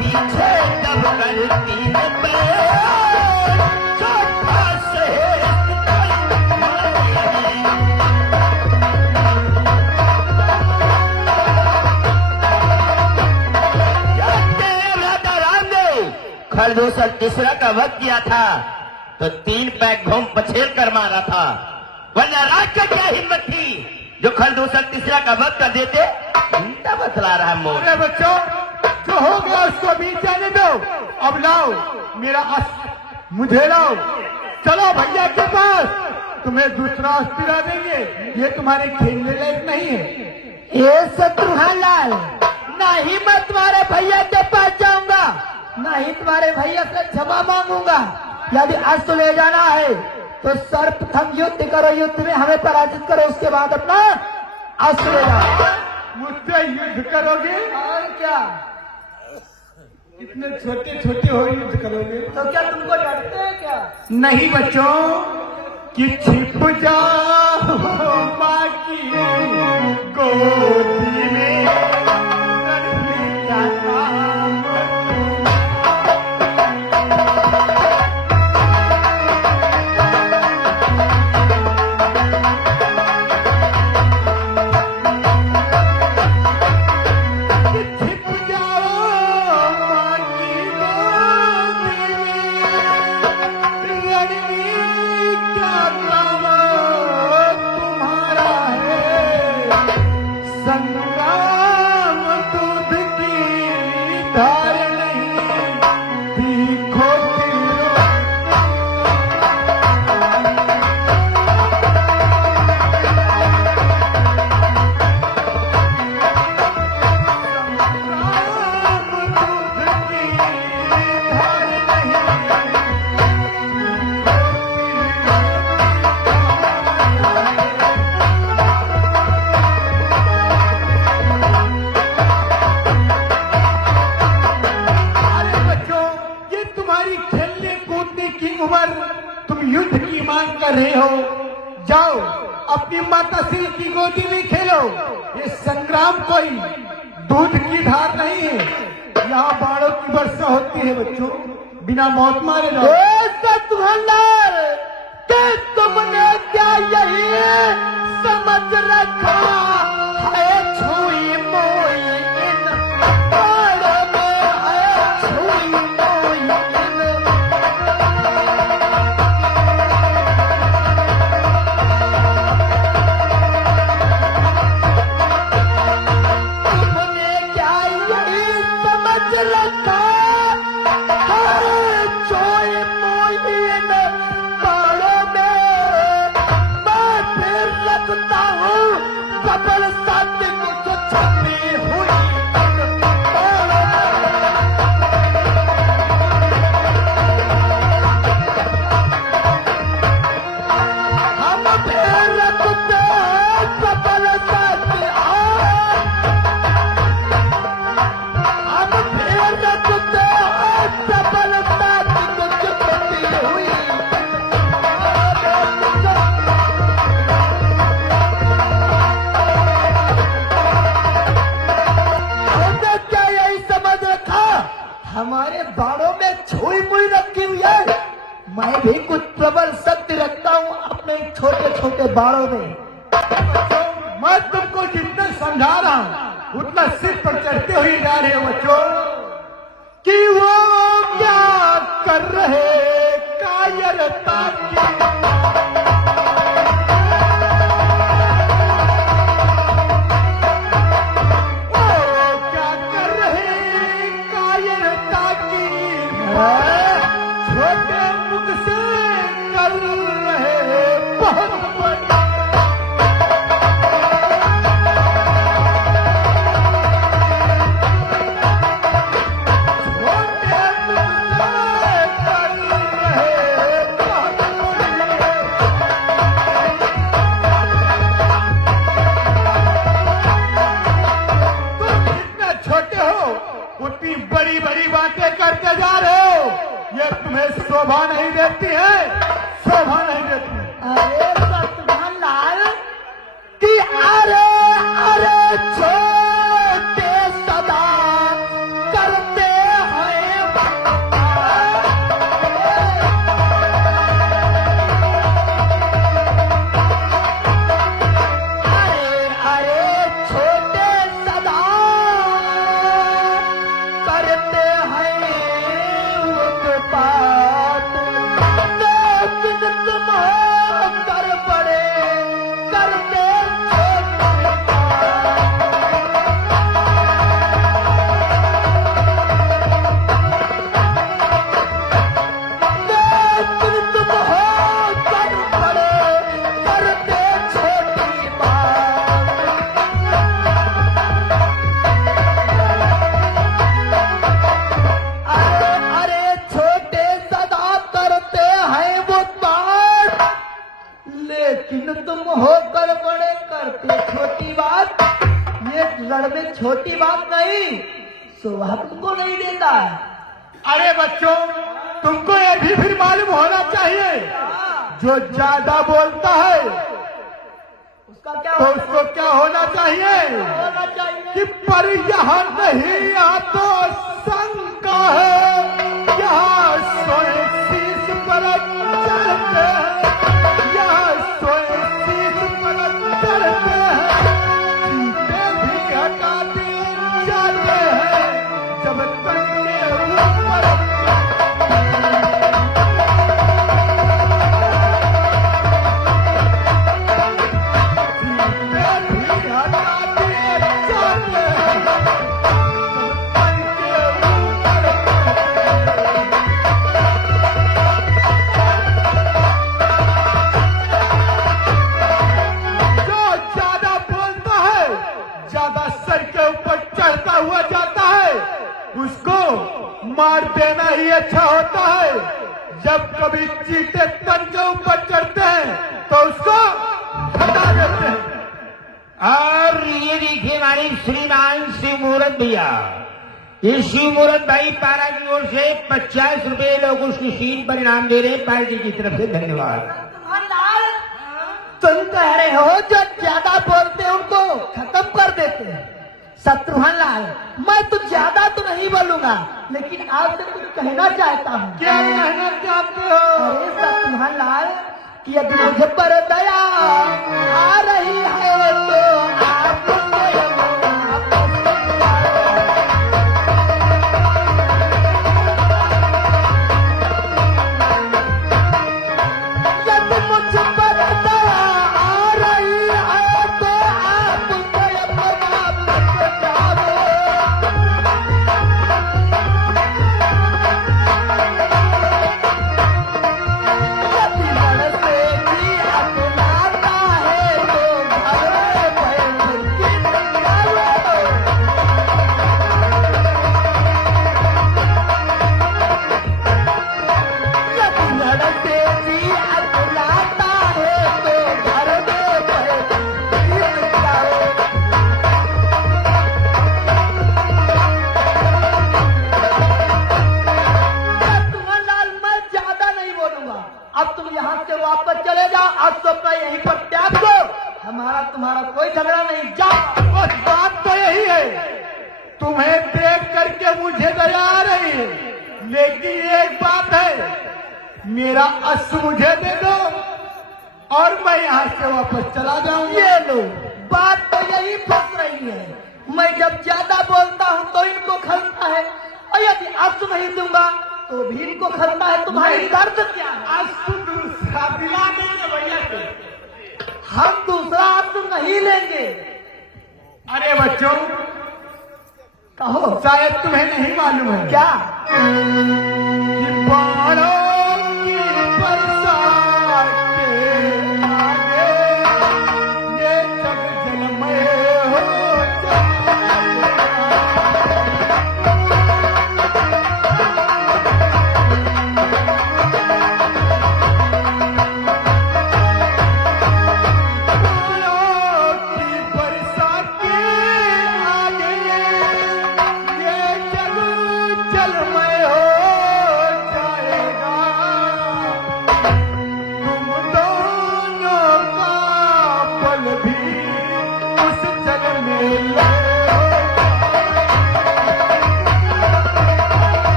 पीछे दब कर 3 पैर चौथा सहे मारे हैं। राजा राम ने खरदूषण तीसरा का वध किया था तो 3 पैक घूम पछेल कर मारा था, वरना राज का क्या हिम्मत थी जो खरदूषण तीसरा का वध कर देते। उल्टा बतला रहा है मोर। अरे बच्चों, जो हो गया उसको बीच जाने दो। अब लाओ मेरा मुझे लाओ। चलो भैया के पास, तुम्हें दूसरा अस्त्र दिला देंगे। ये तुम्हारे खेलने लायक नहीं है। ये शत्रुघ्न लाल, ना ही मैं तुम्हारे भैया के पास जाऊंगा, ना ही तुम्हारे भैया से क्षमा मांगूंगा। यदि अस्त्र ले जाना है तो सर्वप्रथम युद्ध करो, युद्ध में हमें पराजित करो, उसके बाद अपना अस्त्र ले जाओ। मुझसे युद्ध करोगे? और क्या? इतने छोटे छोटे हो युद्ध करोगे? तो क्या तुमको डरते हैं क्या? नहीं बच्चों, कि छिप जाओ माँ की गोदी में, लड़ने जाता कि छिप जाओ माँ की अरे बच्चों, ये तुम्हारी खेलने कूदने की उम्र, तुम युद्ध की मांग कर रहे हो। जाओ अपनी माता सिंह की गोदी में खेलो। ये संग्राम कोई दूध की धार नहीं है, यहाँ बाणों की वर्षा होती है बच्चों, बिना मौत मारे जाओ। सतुहल्लार के तुमने क्या यही समझ रखा है, छुई मोई इन बाणों में है, छुई मोई इन। तुमने क्या यही समझ रखा है, छुई मोई इन बाणों में। मैं फिर रखता हूँ प्रबल सत्य को छपी हुई इन बाणों में। हम फिर रखते हैं प्रबल सत्य, हम फिर रखते हैं प्रबल सत्य को छपी हुई हमने क्या यही समझ रखा हमारे बाड़ों में छुई मुई रखी हुई है। मैं भी कुछ प्रबल सत्य रखता हूँ अपने छोटे छोटे बाड़ों में। मैं तुमको जितना समझा रहा हूँ उतना सिर पर चढ़ते हुए जा रहे हो बच्चों, कि वो क्या कर रहे कायरता की। वो क्या कर रहे कायरता की, छोटे मुख से कर रहे बहुत बड़ी। छोटे हो उतनी बड़ी बड़ी बातें करते जा रहे हो, ये तुम्हें शोभा नहीं देती है, शोभा नहीं देती। अरे सतवान लाल कि अरे अरे छोटे सदा करते हैं अरे अरे छोटे सदा करते हैं उत्पात, लेकिन तुम हो कर बड़े करते लेकिन तुम हो कर बड़े करते छोटी बात। अरे अरे छोटे सदा करते हैं वो बात, लेकिन तुम होकर बड़े करते छोटी बात। ये लड़ में छोटी बात नहीं, शोभा तुमको नहीं देता। अरे बच्चों, तुमको ये भी फिर मालूम होना चाहिए, जो ज्यादा बोलता है उसका क्या तो उसको क्या होना चाहिए, होना चाहिए? कि पर यहाँ नहीं यहाँ तो शंका है, यहाँ सोए शीश पर चढ़ते हैं, यहाँ सोए शीश पर चढ़ते हैं, चीते भी हटा दिए जाते हैं, जब तक के ऊपर कभी चीते तन के ऊपर चढ़ते हैं तो उसको हटा देते हैं। और ये देखिए हमारे श्रीमान शिव मुहूर्त भैया, ये शिव मुहूर्त भाई पारा की ओर से 50 रुपए लोग उसकी सीट पर इनाम दे रहे हैं पार्टी की तरफ से। धन्यवाद। तुम कह रहे हो जो ज्यादा बोलते हैं उनको खत्म कर देते हैं। शत्रुघ्न लाल, मैं तो ज्यादा तो नहीं बोलूंगा, लेकिन आपसे कुछ कहना चाहता हूँ। क्या कहना चाहते हो? अरे शत्रुघ्न लाल, कि यदि मुझे पर दया आ रही है तो आप यदि मुझे पर दया आ रही है तो आप स्वयं वापस जाओ। यदि मन से भी अपनाता है तो घर में किस जाओ। यदि मन से भी अपनाता है तो घर में किस जाओ। शत्रुघ्न लाल, मैं ज्यादा नहीं बोलूंगा। अब तुम यहाँ से वापस चले जाओ। आज सबका यहीं पर त्याग दो। हमारा तुम्हारा कोई झगड़ा नहीं। जाओ। बस बात तो यही है, तुम्हें देख करके मुझे दया आ रही है, लेकिन एक बात है, मेरा अश्व मुझे दे दो और मैं यहाँ से वापस चला जाऊंगा। ये लो, बात तो यही फंस रही है। मैं जब ज्यादा बोलता हूँ तो इनको खलता है, और यदि अश्व नहीं दूंगा तो भी इनको खलता है। तुम्हारी दर्द क्या है? अश्व दूसरा दिला देंगे भैया से। हम दूसरा अश्व नहीं लेंगे। अरे बच्चों, कहो शायद तुम्हें नहीं मालूम है क्या? कि बाणों की बरसात के आगे ये जग जलमय हो जाएगा। बाणों की बरसात के आगे ये जग जलमय हो जाएगा। तुम दोनों का पल भी उस जल में लय हो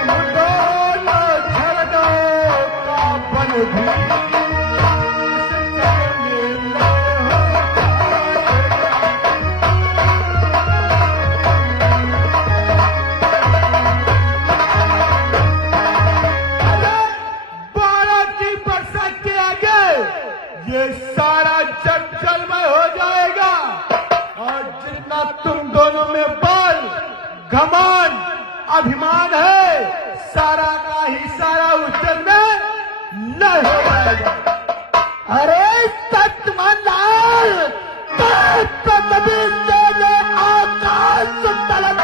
तुम दोनों झरनों का पल भी उस जल में लय हो जाएगा। बारह की बरसात के आगे ये सारा जग जलमय हो जाएगा, और जितना तुम दोनों में बल, घमंड, अभिमान है, सारा का ही सारा उस जग में लय हो जाएगा। अरे शत्रुघ्न लाल, पृथ्वी से ले आकाश तलक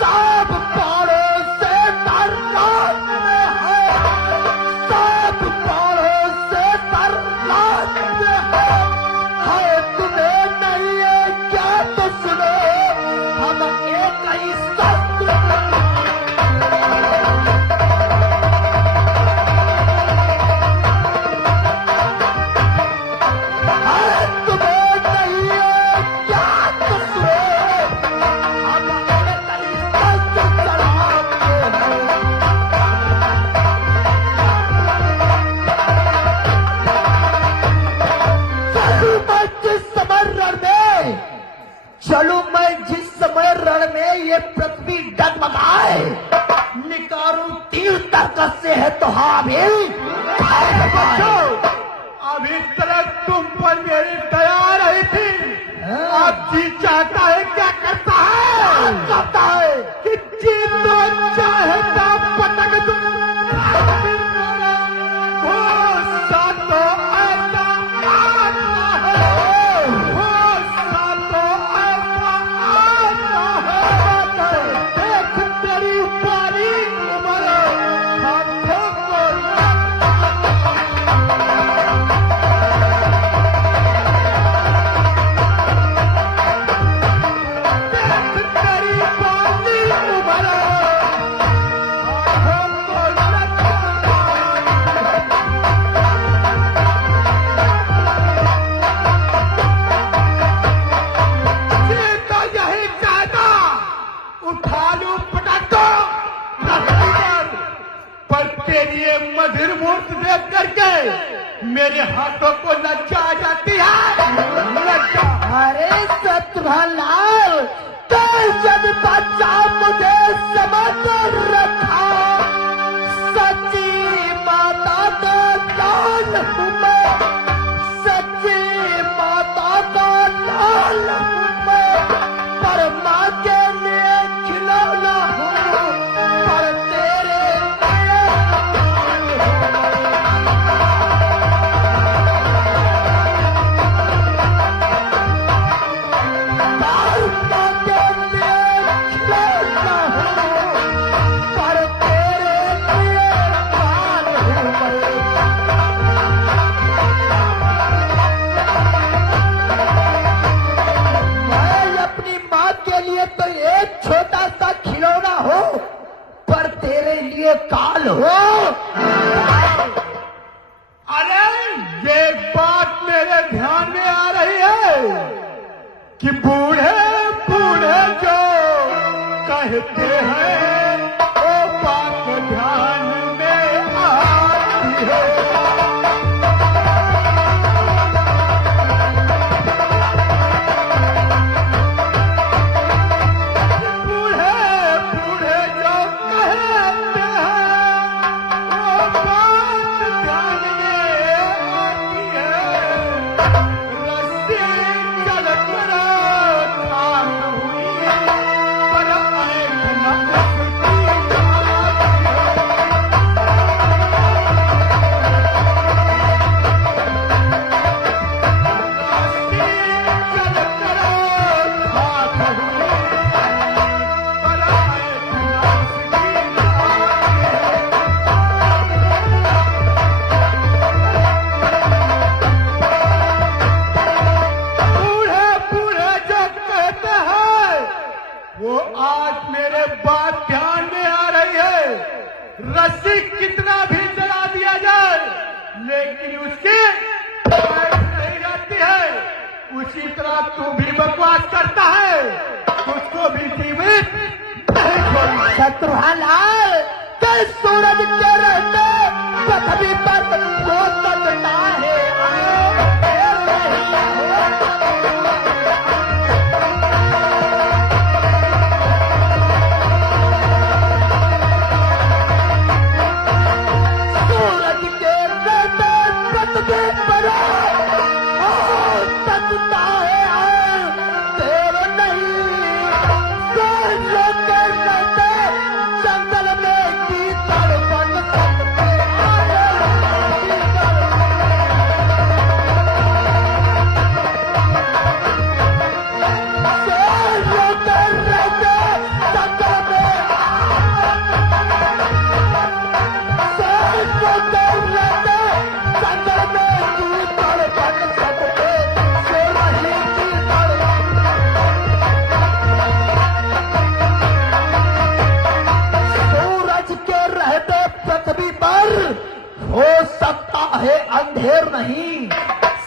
सब पहाड़ों से तरलाश में है। सब पहाड़ों से तरलाश में है। तुम्हें नहीं है क्या? तो सुनो, हम एक ही शस्त्र तुम्हें नहीं है क्या? तो सुनो, हम एक ही शस्त्र चलाते हैं। चलूं मैं जिस समय रण में ये पृथ्वी डगमगाए, निकारूं तीर तर्कस से है तो हाबिल। बच्चों, अभी तक तुम पर मेरी दया रही थी, अब जी चाहता है क्या करता है? कहता है कि जी तो चाहता पटक दूं। गुस्सा तो ऐसा आता है, गुस्सा तो ऐसा आता है। देख ये मधुर मूर्त देख करके मेरे हाथों को लज्जा आ जाती है, लज्जा। अरे शत्रुघ्न तो जब बच्चा मुझे समझ रखा, सच्ची माता का लाल हूँ मैं, सच्ची माता का लाल हूँ मैं, पर माँ के लिए खिलौना हूँ, पर तेरे तो एक छोटा सा खिलौना हो, पर तेरे लिए काल हो। अरे ये बात मेरे ध्यान में आ रही है कि बूढ़े बूढ़े जो कहते हैं वो बात ध्यान में आती है। वो आज मेरे बात ध्यान में आ रही है। रस्सी कितना भी जला दिया जाए लेकिन उसकी लाइट नहीं जाती है। उसी तरह तू भी बकवास करता है, उसको भी जीवित नहीं छोड़ना। शत्रुघ्न के सूरज के रहते पृथ्वी पर वो सजता है। हो सकता है अंधेर नहीं,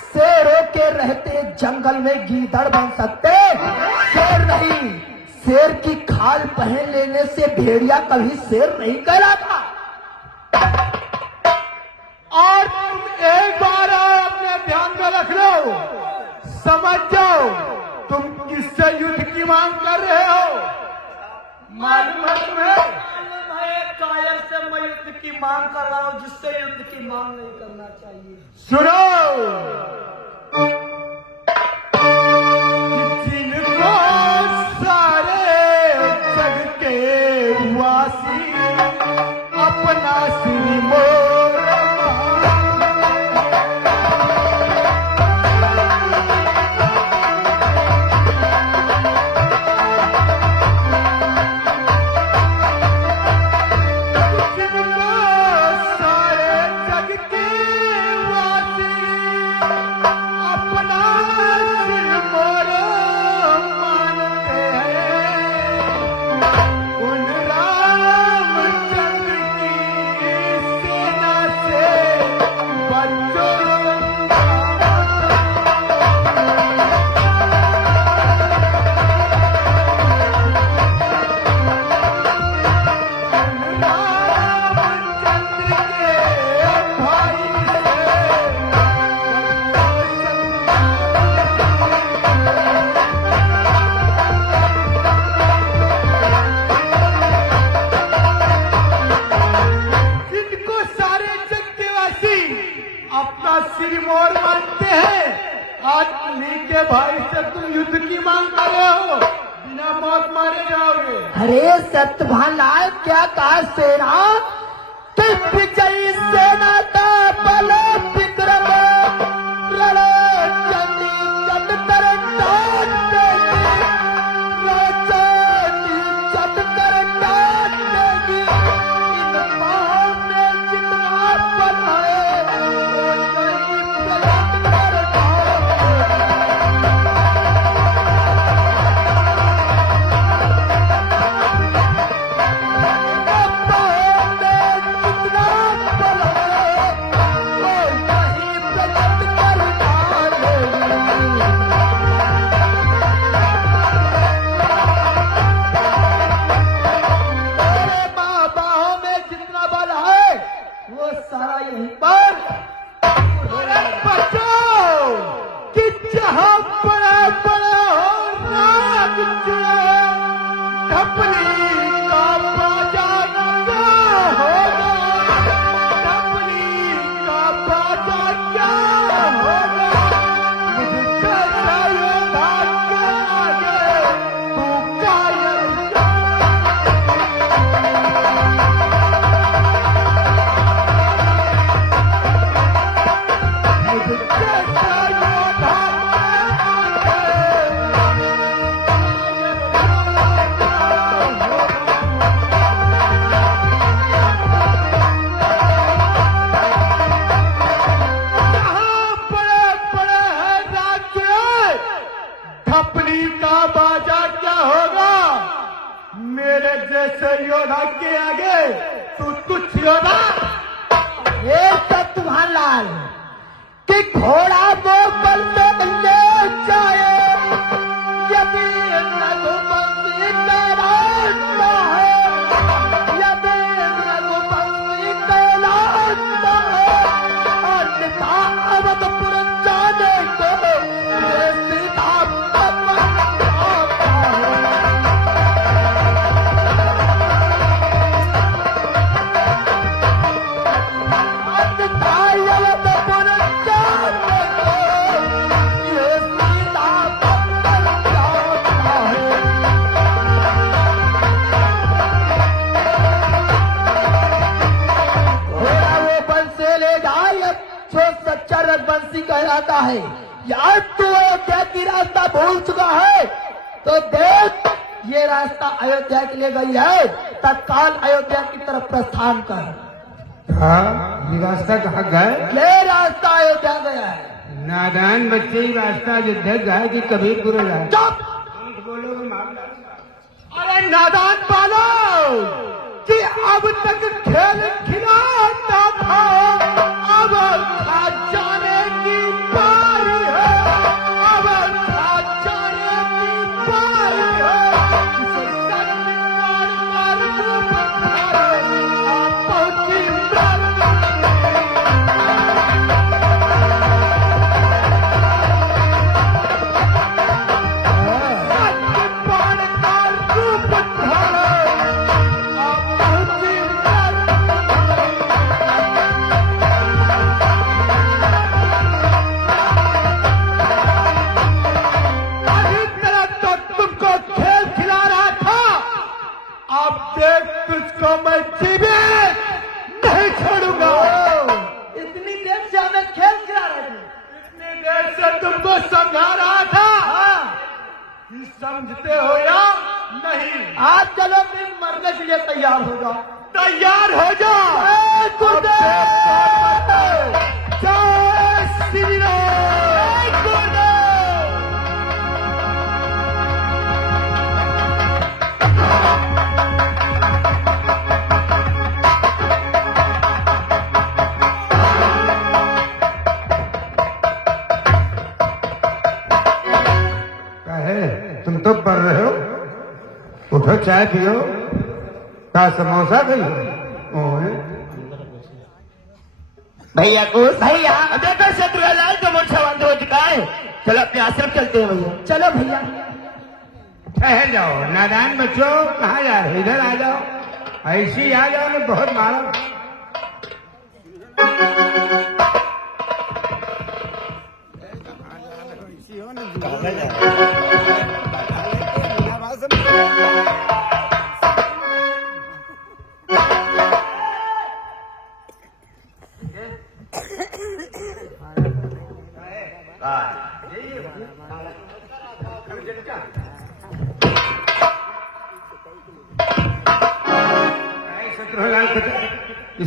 शेरों के रहते जंगल में गीदड़ बन सकते, शेर नहीं। शेर की खाल पहन लेने से भेड़िया कभी शेर नहीं कहलाता। और तुम एक बार अपने ध्यान में रख लो, समझ जाओ तुम किससे युद्ध की मांग कर रहे हो। मालूम है तुम्हें? कायर से मैं युद्ध की मांग कर रहा हूँ, जिससे युद्ध की मांग नहीं करना चाहिए। सुनो, जिनको सारे जग के वासी अपना श्री मोर सिरमौर मानते हैं, आज उन्हीं के भाई से तुम युद्ध की मांग कर रहे हो, बिना मौत मारे जाओगे। अरे सत्यवान लाल, क्या कहा सेना कि विजयी सेना का बल विक्रम लड़े जल्दी जट कर डांट देगी, राजनी जट कर डांट देगी। इन पाँव में जितना बल है वो नहीं प्रकट कर सारा यहीं पर बचाओ कि जहाँ बड़े बड़े हो राग जुड़े, ढपली का बाजा क्या होगा, ढपली का बाजा क्या होगा। मुझसे योद्धा के आगे तू कायल थपली का बाजा क्या होगा। मेरे जैसे योद्धा के आगे तू तुच्छ योद्धा। हे सत्यवान लाल कि घोड़ा वो बल में ले जाए, यदि रघुवंशी कहलाता है, यदि रघुवंशी कहलाता है, अन्यथा अवधपुर जाने को ये सीधा पवन आता है। सच्चा रघुवंशी कहलाता है। यार तू अयोध्या की रास्ता भूल चुका है तो देख, ये रास्ता अयोध्या के लिए गई है, तत्काल अयोध्या की तरफ प्रस्थान कर। हाँ, ये रास्ता कहाँ गए? ये रास्ता अयोध्या गया है। नादान बच्चे ही रास्ता अयोध्या गए कि कबीरपुर गए? चुप! बोलोगे मार डालूंगा। अरे नादान बालक कि अब तक खेल खिलाता था, अब खा जाने की बारी है, अब खा जाने की बारी है। इसे सत्कार कर रूप धारे, आप पहुंची सत्यपान का रूप धारे, आप पहुंची अभी तरह तो तुमको खेल खिला रहा था, अब देख तुझको मैं जीवित नहीं छोड़ूंगा। इतनी देर से हमें खेल खिला रहे थे। इतनी देर से तुमको समझा रहा था, कि समझते हो या नहीं। आज चलो फिर मरने के लिए तैयार हो जाओ। तैयार हो जाओ। जय गुरुदेव! जय श्री राम। जय गुरुदेव! कहे तुम तो पढ़ रहे हो, उठो चाय पियो। का समोसा गई भैया कुछ भैया अब देखो शत्रुलाल तो मोर्चा बंद हो चुका है, चलो अपने आश्रम चलते हैं भैया। चलो भैया। ठहर जाओ नादान बच्चों, कहाँ जा रहे? इधर आ जाओ, ऐसी आ जाओ ना, बहुत मारो।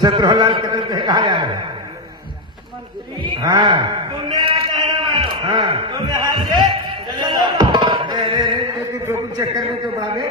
शत्रुलाल कदम पे कहा जा रहा है? हाँ तुम मेरा कहना मानो, हाँ तुम यहाँ से चले जाओ। अरे चक्कर में तो बाबे